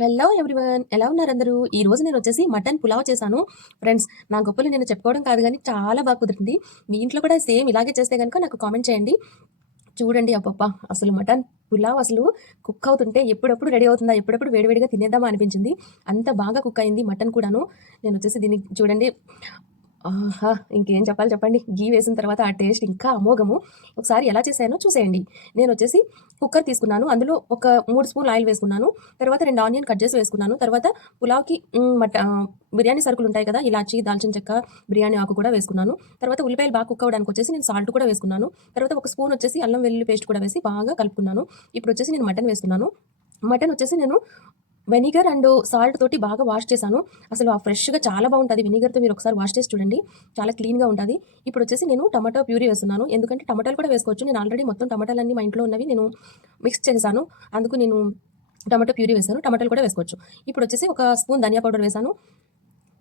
Hello everyone, ఎలా ఉన్నారు అందరూ? ఈ రోజు నేను వచ్చేసి మటన్ పులావ్ చేశాను. ఫ్రెండ్స్, నా గొప్పలు నేను చెప్పుకోవడం కాదు గానీ చాలా బాగా కుదిరింది. మీ ఇంట్లో కూడా సేమ్ ఇలాగే చేస్తే గనుక నాకు కామెంట్ చేయండి. చూడండి అబ్బబ్బా! అసలు మటన్ పులావ్ అసలు కుక్ అవుతుంటే ఎప్పుడెప్పుడు రెడీ అవుతుందా? ఎప్పుడెప్పుడు వేడివేడిగా తినేద్దామా అనిపించింది. అంత బాగా కుక్ అయింది మటన్ కూడాను. నేనొచ్చేసి దీన్ని చూడండి. ఆహా! ఇంకేం చెప్పాలి చెప్పండి. ఘీ వేసిన తర్వాత ఆ టేస్ట్ ఇంకా అమోఘము. ఒకసారి ఎలా చేశానో చూసేయండి. నేనొచ్చేసి కుక్కర్ తీసుకున్నాను. అందులో ఒక 3 స్పూన్లు ఆయిల్ వేసుకున్నాను. తర్వాత 2 ఆనియన్ కట్ చేసి వేసుకున్నాను. తర్వాత పులావ్‌కి బిర్యానీ సరుకులుంటాయి కదా! ఇలాచి, దాల్చిన చెక్క, బిర్యానీ ఆకు కూడా వేసుకున్నాను. తర్వాత ఉల్లిపాయలు బాగా కుక్ అవ్వడానికొచ్చేసి నేను సాల్ట్ కూడా వేసుకున్నాను. తర్వాత ఒక స్పూన్ వచ్చేసి అల్లం వెల్లుల్లి పేస్ట్ కూడా వేసి బాగా కలుపుకున్నాను. ఇప్పుడొచ్చేసి నేను మటన్ వేస్తున్నాను. మటన్ వచ్చేసి నేను వెనిగర్ అండ్ సాల్ట్ తోటి బాగా వాష్ చేశాను. అసలు ఆ ఫ్రెష్‌గా చాలా బావుంటది. వెనిగర్‌తో మీరు ఒకసారి వాష్ చేసి చూడండి. చాలా క్లీన్‌గా ఉంటది. ఇప్పుడొచ్చేసి నేను టమాటో ప్యూరీ వేస్తున్నాను. ఎందుకంటే టమాటాలు కూడా వేసుకోవచ్చు. నేను ఆల్రెడీ మొత్తం టమాటాలన్నీ మా ఇంట్లో ఉన్నవి నేను మిక్స్ చేసేసాను. అందుకు నేను టమాటో ప్యూరీ వేశాను. టమాటాలు కూడా వేసుకోవచ్చు. ఇప్పుడొచ్చేసి ఒక స్పూన్ ధనియా పౌడర్ వేశాను.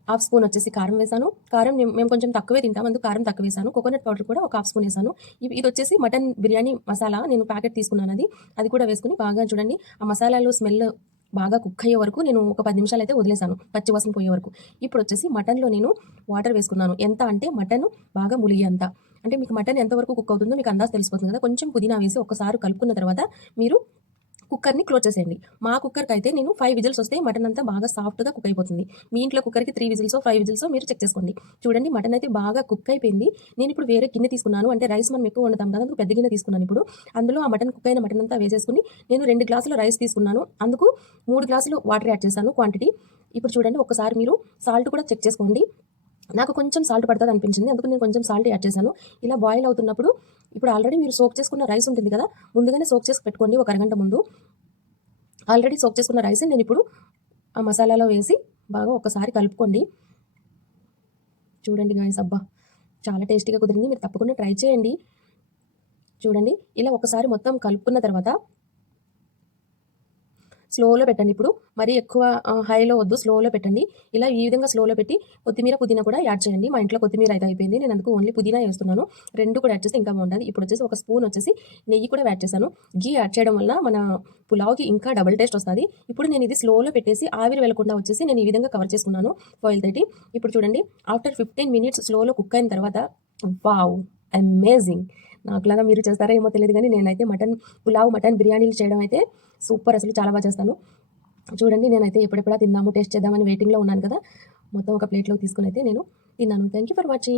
హాఫ్ స్పూన్ వచ్చేసి కారం వేశాను. కారం మేము కొంచెం తక్కువే తింటాం. అందుకు కారం తక్కువ వేశాను. కోకోనట్ పౌడర్ కూడా ఒక హాఫ్ స్పూన్ వేశాను. ఇదొచ్చేసి మటన్ బిర్యానీ మసాలా నేను ప్యాకెట్ తీసుకున్నాను అది. అది కూడా వేసుకొని బాగా చూడండి. ఆ మసాలాలు స్మెల్ బాగా కుక్ అయ్యే వరకు నేను ఒక 10 నిమిషాలైతే వదిలేసాను. పచ్చి వాసన పోయే వరకు. ఇప్పుడొచ్చేసి మటన్‌లో నేను వాటర్ వేసుకున్నాను. ఎంత అంటే మటన్ బాగా ములిగేంత. అంటే మీకు మటన్ ఎంత వరకు కుక్ అవుతుందో మీకు అందాజు తెలిసిపోతుంది కదా! కొంచెం పుదీనా వేసి ఒక్కసారి కలుపుకున్న తర్వాత మీరు కుక్కర్‌ని క్లోజ్ చేసేయండి. మా కుక్కర్‌కైతే నేను 5 విజిల్స్ వస్తే మటన్ అంతా బాగా సాఫ్ట్‌గా కుక్ అయిపోతుంది. మీ ఇంట్లో కుక్కర్‌కి 3 విజిల్సో, 5 విజిల్సో మీరు చెక్ చేసుకోండి. చూడండి మటన్ అయితే బాగా కుక్ అయిపోయింది. నేనిప్పుడు వేరే గిన్నె తీసుకున్నాను. అంటే రైస్ మనం ఎక్కువ వండుతాం కదా! అందుకు పెద్ద గిన్నె తీసుకున్నాను ఇప్పుడు. అందులో ఆ మటన్ కుక్ అయిన మటన్ అంతా వేసేసుకొని నేను 2 గ్లాసుల రైస్ తీసుకున్నాను. అందుకు 3 గ్లాసులు వాటర్ యాడ్ చేశాను క్వాంటిటీ. ఇప్పుడు చూడండి ఒక్కసారి మీరు సాల్ట్ కూడా చెక్ చేసుకోండి. నాకు కొంచెం సాల్ట్ పడతదనిపించింది. అందుకు నేను కొంచెం సాల్ట్ యాడ్ చేశాను. ఇలా బాయిల్ అవుతున్నప్పుడు ఇప్పుడు ఆల్రెడీ మీరు సోక్ చేసుకున్న రైస్ ఉంటుంది కదా! ముందుగానే సోక్ చేసి పెట్టుకోండి ఒక అరగంట ముందు. ఆల్రెడీ సోక్ చేసుకున్న రైస్‌ని నేనిప్పుడు ఆ మసాలాలో వేసి బాగా ఒకసారి కలుపుకోండి. చూడండి గాయ్స్, అబ్బా! చాలా టేస్టీగా కుదిరింది. మీరు తప్పకుండా ట్రై చేయండి. చూడండి. ఇలా ఒకసారి మొత్తం కలుపుకున్న తర్వాత స్లోలో పెట్టండి ఇప్పుడు. మరీ ఎక్కువ హైలో వద్దు. స్లోలో పెట్టండి. ఇలా ఈ విధంగా స్లోలో పెట్టి కొత్తిమీర, పుదీనా కూడా యాడ్ చేయండి. మా ఇంట్లో కొత్తిమీర అయితే అయిపోయింది. నేను అందుకు ఓన్లీ పుదీనా ఏస్తున్నాను. 2 కూడా యాడ్ చేస్తే ఇంకా బావుంటది. ఇప్పుడొచ్చేసి ఒక స్పూన్ వచ్చేసి నెయ్యి కూడా యాడ్ చేశాను. ఘీ యాడ్ చేయడం వల్ల మన పులావ్‌కి ఇంకా డబుల్ టేస్ట్ వస్తది. ఇప్పుడు నేను ఇది స్లోలో పెట్టేసి ఆవిరి వెళ్ళకుండా వచ్చేసి నేను ఈ విధంగా కవర్ చేసుకున్నాను ఫాయిల్ తోటి. ఇప్పుడు చూడండి ఆఫ్టర్ 15 మినిట్స్ స్లోలో కుక్ అయిన తర్వాత వావ్! అమేజింగ్! నాకులాగా మీరు చేస్తారో ఏమో తెలీదు గానీ నేనైతే పులావ్, మటన్ బిర్యానీలు చేయడం అయితే సూపర్, అసలు చాలా బాగా చేస్తాను. చూడండి నేనైతే ఎప్పుడెప్పుడా తిందాము, టేస్ట్ చేద్దామని వెయిటింగ్‌లో ఉన్నాను కదా! మొత్తం ఒక ప్లేట్‌లోకి తీసుకొనైతే నేను తిన్నాను. Thank you for watching.